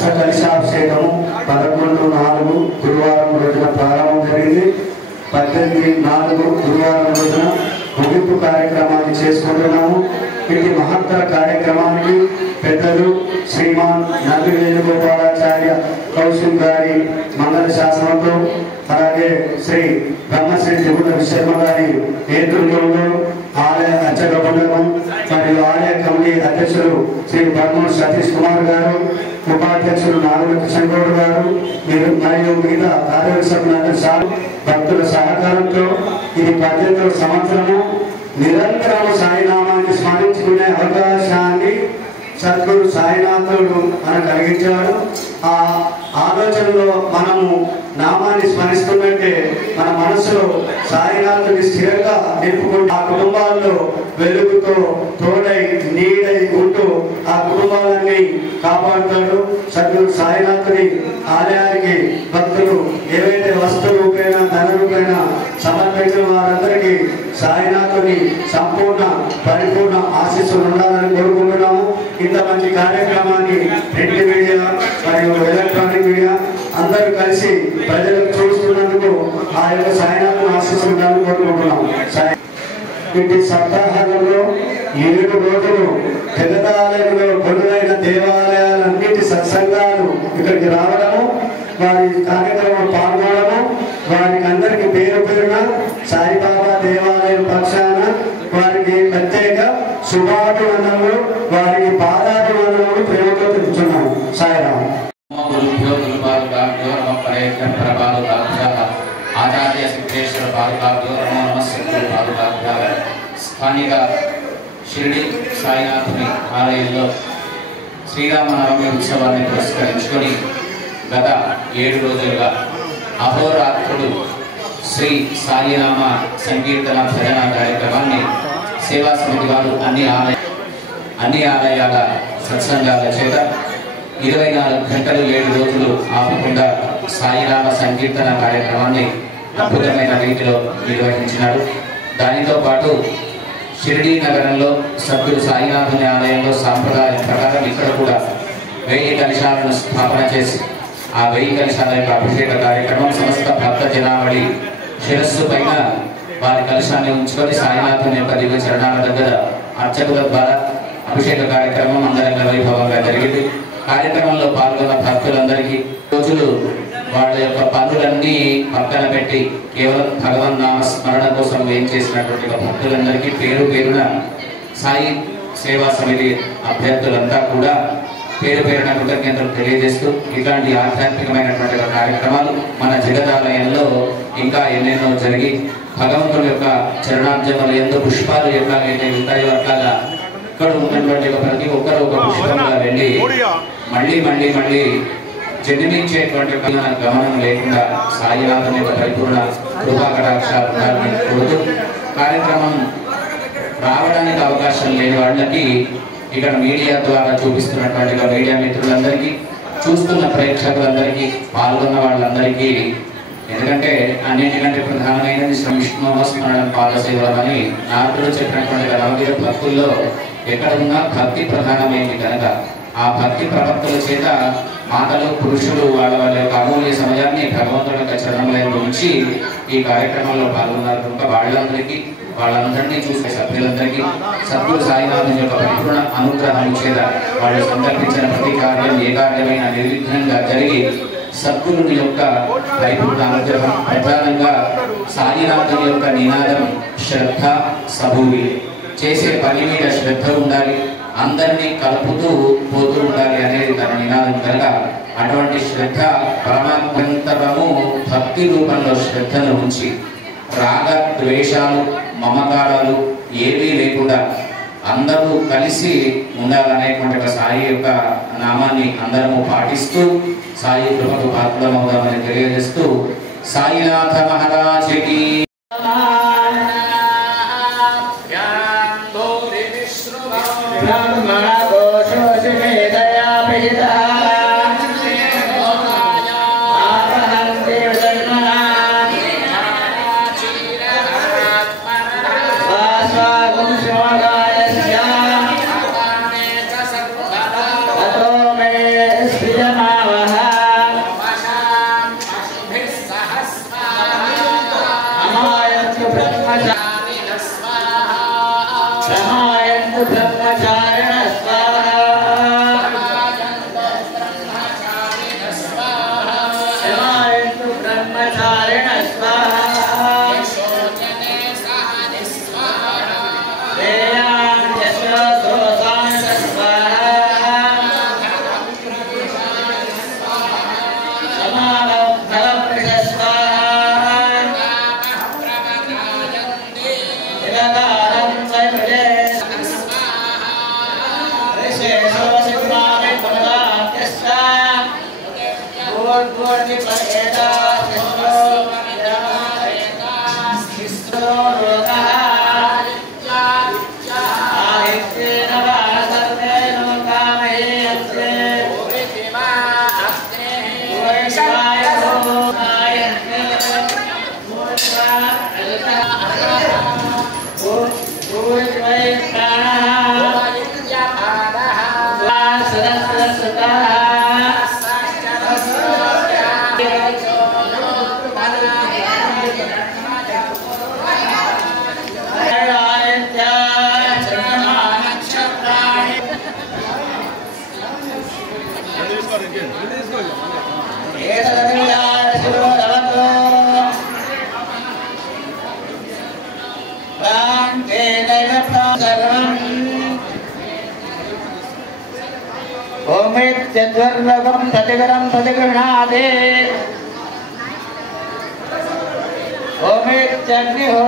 సహస్ర కలశాభిషేకము 11/4 గురువారం రోజున ప్రారంభం జరిగింది. 18/4 గురువారం రోజున ముగింపు కార్యక్రమాన్ని చేసుకుంటున్నాము. ఇటు మహత్తర కార్యక్రమానికి పెద్దలు శ్రీమాన్ నంది వేణుగోపాలాచార్య కౌశిక్ గారి మంగళ శాసనంతో, అలాగే శ్రీ బ్రహ్మశ్రీ త్రిపుర విశ్వకర్మ గారి నేతృత్వంలో ఆలయ అర్చక మండలం మరియు ఆలయ కమిటీ అధ్యక్షులు శ్రీ పద్మూరు సతీష్ కుమార్ గారు, ఉపాధ్యక్షులు నాగుల కిషన్గౌడ్ గారు మరియు మిగతా కార్యవర్గ సభ్యులందరూ భక్తుల సహకారంతో ఇది 18వ సంవత్సరము. నిరంతరం సాయినామాన్ని స్మరించుకునే అవకాశాన్ని సద్గురు సాయినాథుడు మనకు కలిగించాడు. ఆ ఆలోచనలో మనము నామాన్ని స్మరిస్తున్నట్టే మన మనసులో సాయినాథుని స్థిరంగా నిలుపుకుంటూ ఆ కుటుంబాల్లో వెలుగుతో తోడై నీడై ఉంటూ ఆ కుటుంబాలన్నీ కాపాడుతాడు. సద్గురు సాయినాథుని ఆలయానికి భక్తులు ఏవైతే వస్తు రూపేణ ధన రూపేణ సమర్పించిన వారందరికీ సాయినాథుని సంపూర్ణ పరిపూర్ణ ఆశీస్సులు ఉండాలని కోరుకుంటున్నాము. ఇంత మంచి కార్యక్రమాన్ని ప్రింట్ మీడియా మరియు ఎలక్ట్రానిక్ మీడియా అందరూ కలిసి ప్రజలకు చూస్తున్నందుకు ఆ యొక్క సాయినాథుని ఆశీస్సులు ఉండాలని కోరుకుంటున్నాము. ఇంటి సప్తాహాలలో 7 రోజులు జగదాలయంలో కొలువైన దేవాలయాలన్నిటి సత్సంగాలు ఇక్కడికి రావడము, వారి కార్యక్రమం పాల్గొనడము, వారికి అందరికి పేరు పేరున సాయిబాబా దేవాలయం పక్షాన వారికి ప్రత్యేక శుభాభివందనలు, వారికి పాదాభివందనలు ప్రేమతో తెలుపుతున్నాము. సాయిరామ్. ఆచార్య సిద్ధేశ్వర పాదుకాభ్యో నమో నమః. స్థానిక షిరిడి సాయినాథుని ఆలయంలో శ్రీరామనవమి ఉత్సవాన్ని పురస్కరించుకొని గత 7 రోజులుగా అహోరాత్రుడు శ్రీ సాయినామ సంకీర్తన భజన కార్యక్రమాన్ని సేవా సమితి వారు అన్ని ఆలయాల సత్సంగాల చేత 24 గంటలు 7 రోజులు ఆపకుండా సాయినామ సంకీర్తన కార్యక్రమాన్ని అద్భుతమైన రీతిలో నిర్వహించినాడు. దానితో పాటు షిరిడీ నగరంలో సద్గురు సాయినాథుని ఆలయంలో సాంప్రదాయం ప్రకారం ఇక్కడ కూడా 1000 కలశాలను స్థాపన చేసి ఆ 1000 కలశాల యొక్క అభిషేక కార్యక్రమం సమస్త భక్త జనావళి శిరస్సు పైన వారి కలశాన్ని ఉంచుకొని సాయినాథుని యొక్క దివ్య చరణాల దగ్గర అర్చకుల ద్వారా అభిషేక కార్యక్రమం అంగరంగ వైభవంగా జరిగింది. కార్యక్రమంలో పాల్గొన్న భక్తులందరికీ రోజులు వాళ్ళ యొక్క పనులన్నీ పక్కన పెట్టి కేవలం భగవన్ నామ స్మరణ కోసం ఏం చేసినటువంటి భక్తులందరికీ పేరు పేరున సాయి సేవా సమితి అభ్యర్థులంతా కూడా పేరు పేరున కృతజ్ఞతలు తెలియజేస్తూ ఇట్లాంటి ఆధ్యాత్మికమైనటువంటి కార్యక్రమాలు మన జగదాలయంలో ఇంకా ఎన్నెన్నో జరిగి భగవంతుడి యొక్క చరణాబ్జములు ఎందు పుష్పాలు ఎట్లాగైతే ఉంటాయో అట్లాగా ఇక్కడ ఉన్నటువంటి ప్రతి ఒక్కరు ఒక పుష్పంగా వెళ్ళి మళ్ళీ మళ్ళీ మళ్ళీ జన్మించేటువంటి గమనం లేకుండా సాయినాథుని యొక్క పరిపూర్ణ కృపాకటాక్షాలని కోరుతూ కార్యక్రమం రావడానికి అవకాశం లేని వాళ్ళకి ఇక్కడ మీడియా ద్వారా చూపిస్తున్నటువంటి మీడియా మిత్రులందరికీ, చూస్తున్న ప్రేక్షకులందరికీ, పాల్గొన్న వాళ్ళందరికీ, ఎందుకంటే అన్నింటికంటే ప్రధానమైనది విష్ణుస్మరణ పాదసేవలం అని నారదుడు చెప్పినటువంటి నవవిధ భక్తుల్లో ఎక్కడ ఉన్నా భక్తి ప్రధానమైంది కనుక ఆ భక్తి ప్రవక్తుల చేత మాటలు పురుషులు వాళ్ళ యొక్క అమూల్య సమయాన్ని భగవంతుడి యొక్క చరణంలో ఉంచి ఈ కార్యక్రమంలో పాల్గొన్నారు కనుక వాళ్ళందరినీ చూసే సభ్యులందరికీ సద్గురు సాయినాథుని యొక్క పరిపూర్ణ అనుగ్రహం చేత వాళ్ళు సంకల్పించిన ప్రతి కార్యం ఏ కార్యమైనా నిర్విఘ్నంగా జరిగి సద్గురుని యొక్క పరిపూర్ణ అనుగ్రహం, ప్రధానంగా సాయినాథుని యొక్క నినాదం శ్రద్ధ సభూవి, చేసే పని మీద శ్రద్ధ ఉండాలి, అందరినీ కలుపుతూ పోతూ ఉండాలి అనేది తన నినాదం కనుక అటువంటి శ్రద్ధ పరమాత్మంతరము భక్తి రూపంలో శ్రద్ధను ఉంచి రాగ ద్వేషాలు మమకారాలు ఏవీ లేకుండా అందరూ కలిసి ఉండాలనేటువంటి సాయి యొక్క నామాన్ని అందరము పాటిస్తూ సాయి కృపకు పాత్రమవుదామని తెలియజేస్తూ సాయినాథ మహారాజుకి Ato me सारिण स्वाहा देयान यशो दोषान स्वाहा समाभव स्वाहा निराकारं वैभजे ऋषेशो सिद्धानि पुनरात्यस्ता पूर्वोर्नि परेता ओमित्यद्वर्वगं ततिगरं ततिगृह्णाते ओमित्यग्निहो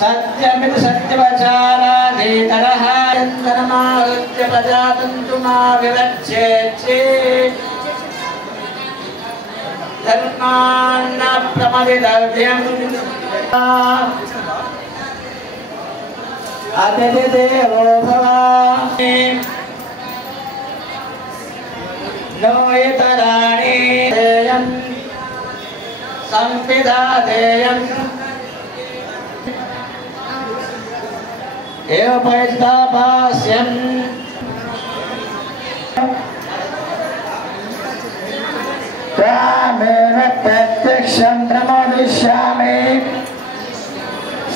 सत्यमिति सत्यवचाराधीतरः यन्तरमारुत्य प्रजातन्तुमा विवच्छेच्छे धर्मान्न प्रमदितव्यम् अतिथिदेवो भव नो इतराणि देयं संविदा देयम् एवपैस्तापास्यम् त्वामेव प्रत्यक्षं प्रमोदिष्यामि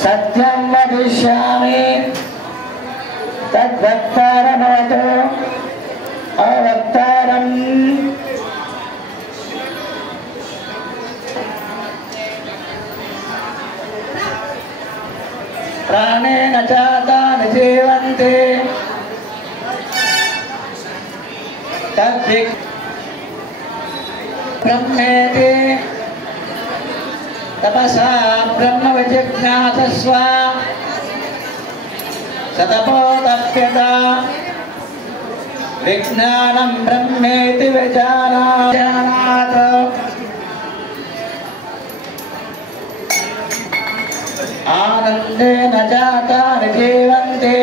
सत्यं वदिष्यामि तद्वक्तारमवतु अवक्तारम् प्राणेन चातानि जीवन्ति तद्धि ब्रह्मेति तपसा ब्रह्म विजिज्ञासस्व सतपोतप्यता विज्ञानं ब्रह्मेति विजानात् आनन्देन जातानि जीवन्ति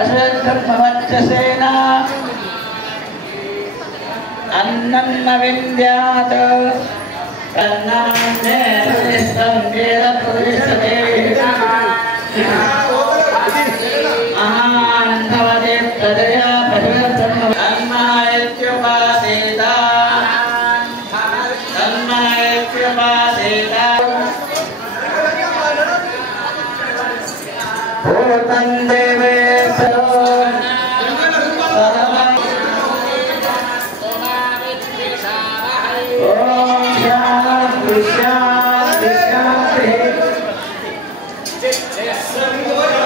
अश्रद्धर्मवच्चसेन अन्नं न विन्द्यात् अन्नान्नेन प्रतिष्ठं वेद प्रतिष्ठते महान्धवते प्रजया पशुर्ब्रह्म अन्मायत्युपासेत अन्मायत्युपासेत भूतं देवेभ्यो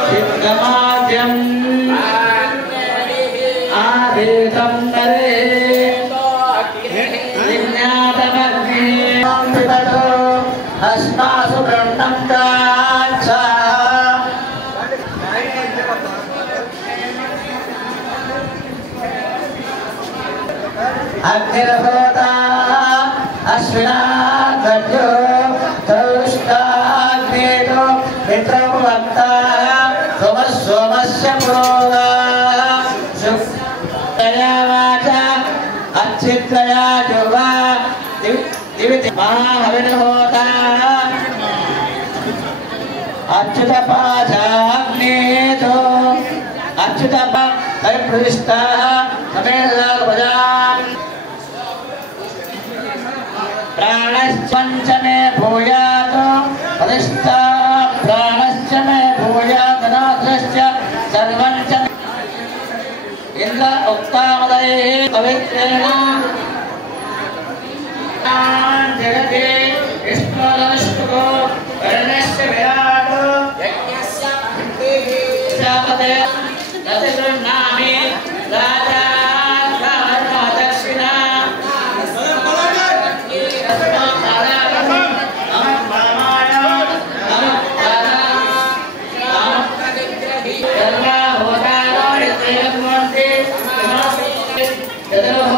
चित्तमाद्यम् आदेशं नरे विज्ञातमग्निं पिबतो अस्मासु ब्रह्मं दाच्छा अग्निर्होता अश्विनाद्वर्यो तौष्टाग्नेतो मित्रोपवक्ता सोमस्य प्रोगा शुक्तया वाचा अच्छित्तया जुवा दिविति महाहविर्होता अच्युतपाशाग्नेतो अच्युतप हरिप्रविष्टाः समेतदागभजान् प्राणश्च मे भूयात् प्रतिष्ठा प्राणश्च मे भूयात् नाथश्च सर्वं च इंद्र उक्तामदये पवित्रेण जगते विष्णुरनुष्टुको वर्णस्य विराटो यज्ञस्य शापते नतिगृह्णामि राजा दक्षिणा Shakti